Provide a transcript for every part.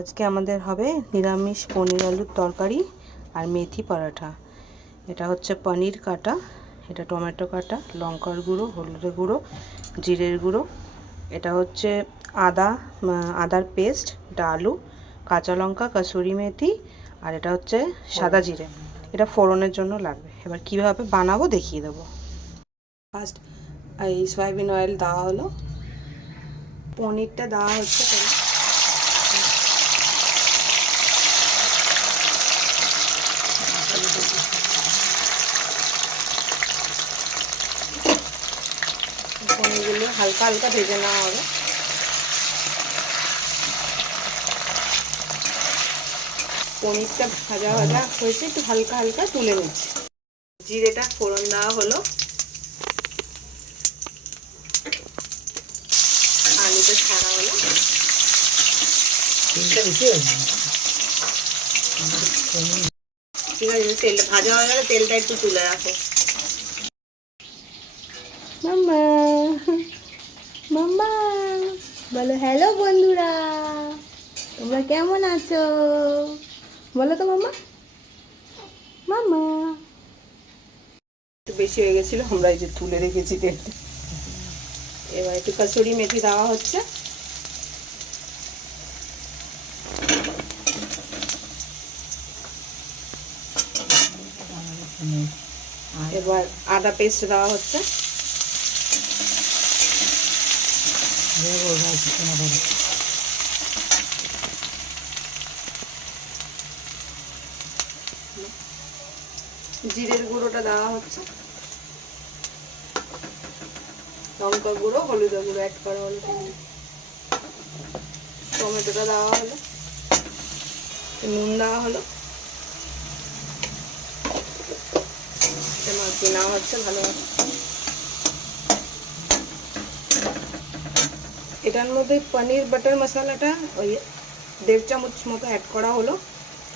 আজকে আমাদের হবে নিরামিষ পনির আলুর তরকারি আর মেথি পরাঠা। এটা হচ্ছে পনির কাটা, এটা টমেটো কাটা, লঙ্কার গুঁড়ো, হলুদের গুঁড়ো, জিরের গুঁড়ো, এটা হচ্ছে আদার পেস্ট, এটা আলু, কাঁচা লঙ্কা, কাসুরি মেথি, আর এটা হচ্ছে সাদা জিরে। এটা ফোড়নের জন্য লাগবে। এবার কীভাবে বানাবো দেখিয়ে দেবো। ফার্স্ট এই সয়াবিন অয়েল দেওয়া হলো, পনিরটা দেওয়া হচ্ছে, পনিরগুলো হালকা হালকা ভেজে নেওয়া হবে। পনিরটা ভাজা ভাজা হয়েছে, একটু হালকা হালকা তুলে নিচ্ছি। জিরেটা ফোড়ন দেওয়া হলো, আলুটা ছাড়া হলো। ঠিক আছে, তেল ভাজা হয়ে গেলে তেলটা একটু তুলে রাখো। মাম্মা মাম্মা বলো হ্যালো বন্ধুরা, তোমরা কেমন আছো বলো তো মাম্মা। মাম্মা একটু বেশি হয়ে গেছিলো, আমরা এই যে তুলে রেখেছি তেলটা। এবার একটু কসুরি মেথি দেওয়া হচ্ছে, এবার আদা পেস্ট দেওয়া হচ্ছে, জিরের গুঁড়োটা দেওয়া হচ্ছে, লঙ্কা গুঁড়ো, হলুদের গুঁড়ো অ্যাড করা হলো, টমেটোটা দেওয়া হলো, নুন দেওয়া হলো, মাখিয়ে নেওয়া হচ্ছে ভালোভাবে। এটার মধ্যে পনির বাটার মশলাটা ওই 1.5 চামচ মতো অ্যাড করা হলো,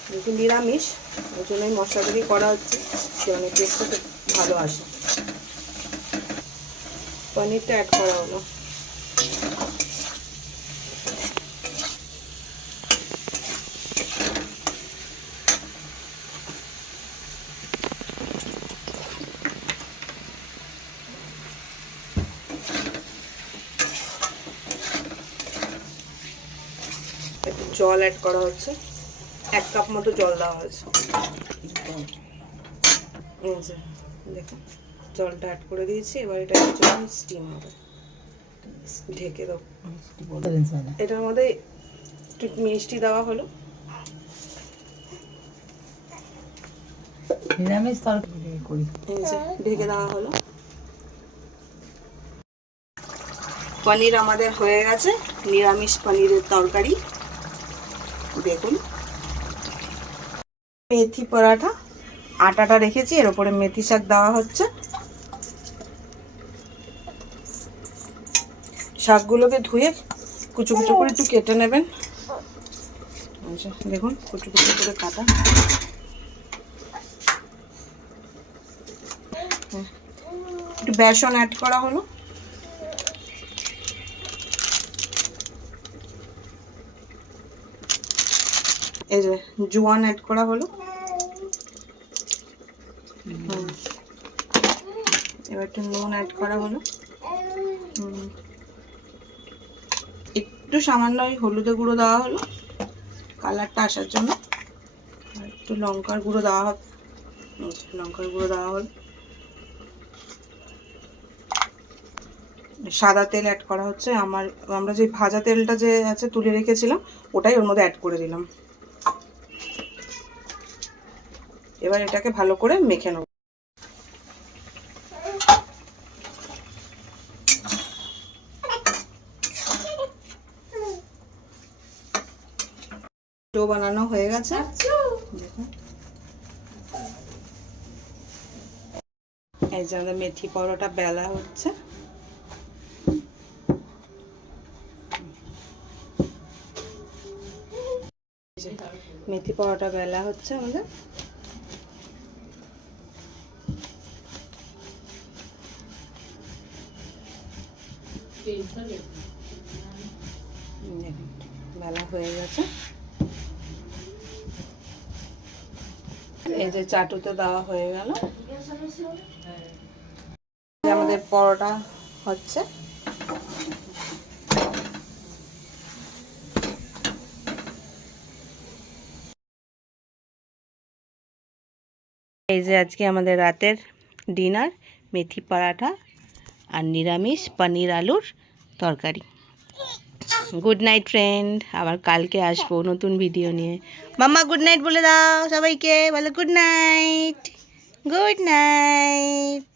যেহেতু নিরামিষ ওই জন্য এই মশলাটা দিয়ে করা হচ্ছে, সেখানে টেস্টটা ভালো আসে। পনিরটা অ্যাড করা হলো, একটু জল অ্যাড করা হচ্ছে, 1 কাপ মতো জল দেওয়া হয়েছে। দেখো জলটা অ্যাড করে দিয়েছি, এবার এটা কিছুক্ষণ স্টিম হবে, ঢেকে দেবো। এটার মধ্যে একটু মিষ্টি দেওয়া হলো, নিরামিষ তরকারি করি, ঢেকে দেওয়া হলো। পনির আমাদের হয়ে গেছে, নিরামিষ পনিরের তরকারি। দেখুন মেথি পরাঠা, আটাটা রেখেছি, এর উপরে মেথি শাক দেওয়া হচ্ছে। শাকগুলোকে ধুয়ে কুচু কুচু করে একটু কেটে নেবেন। আচ্ছা দেখুন কুচু কুচু করে কাটা। একটু বেসন অ্যাড করা হলো, এই যে জোয়ান অ্যাড করা হলো, এবার একটু নুন অ্যাড করা হলো, একটু সামান্য হলুদের গুঁড়ো দেওয়া হলো কালারটা আসার জন্য, আর একটু লঙ্কার গুঁড়ো দেওয়া হবে, লঙ্কার গুঁড়ো দেওয়া হলো, সাদা তেল অ্যাড করা হচ্ছে। আমরা যে ভাজা তেলটা যে আছে তুলে রেখেছিলাম ওটাই ওর মধ্যে অ্যাড করে দিলাম। এবার এটাকে ভালো করে মেখে নেব। ডো বানানো হয়ে গেছে, দেখুন এই যে আমাদের মেথি পরোটা বেলা হচ্ছে। মেথি পরোটা বেলা হচ্ছে আমাদের। বেলা হয়ে গেছে। এই যে চাটুতে দেওয়া হয়ে গেল। আমাদের পরোটা হচ্ছে। এই যে আজকে আমাদের রাতের ডিনার, মেথি পরাঠা আর নিরামিষ পনির আলুর তরকারি। গুড নাইট ফ্রেন্ড, আবার কালকে আসবো নতুন ভিডিও নিয়ে। মাম্মা গুড নাইট বলে দাও সবাইকে, বলো গুড নাইট, গুড নাইট।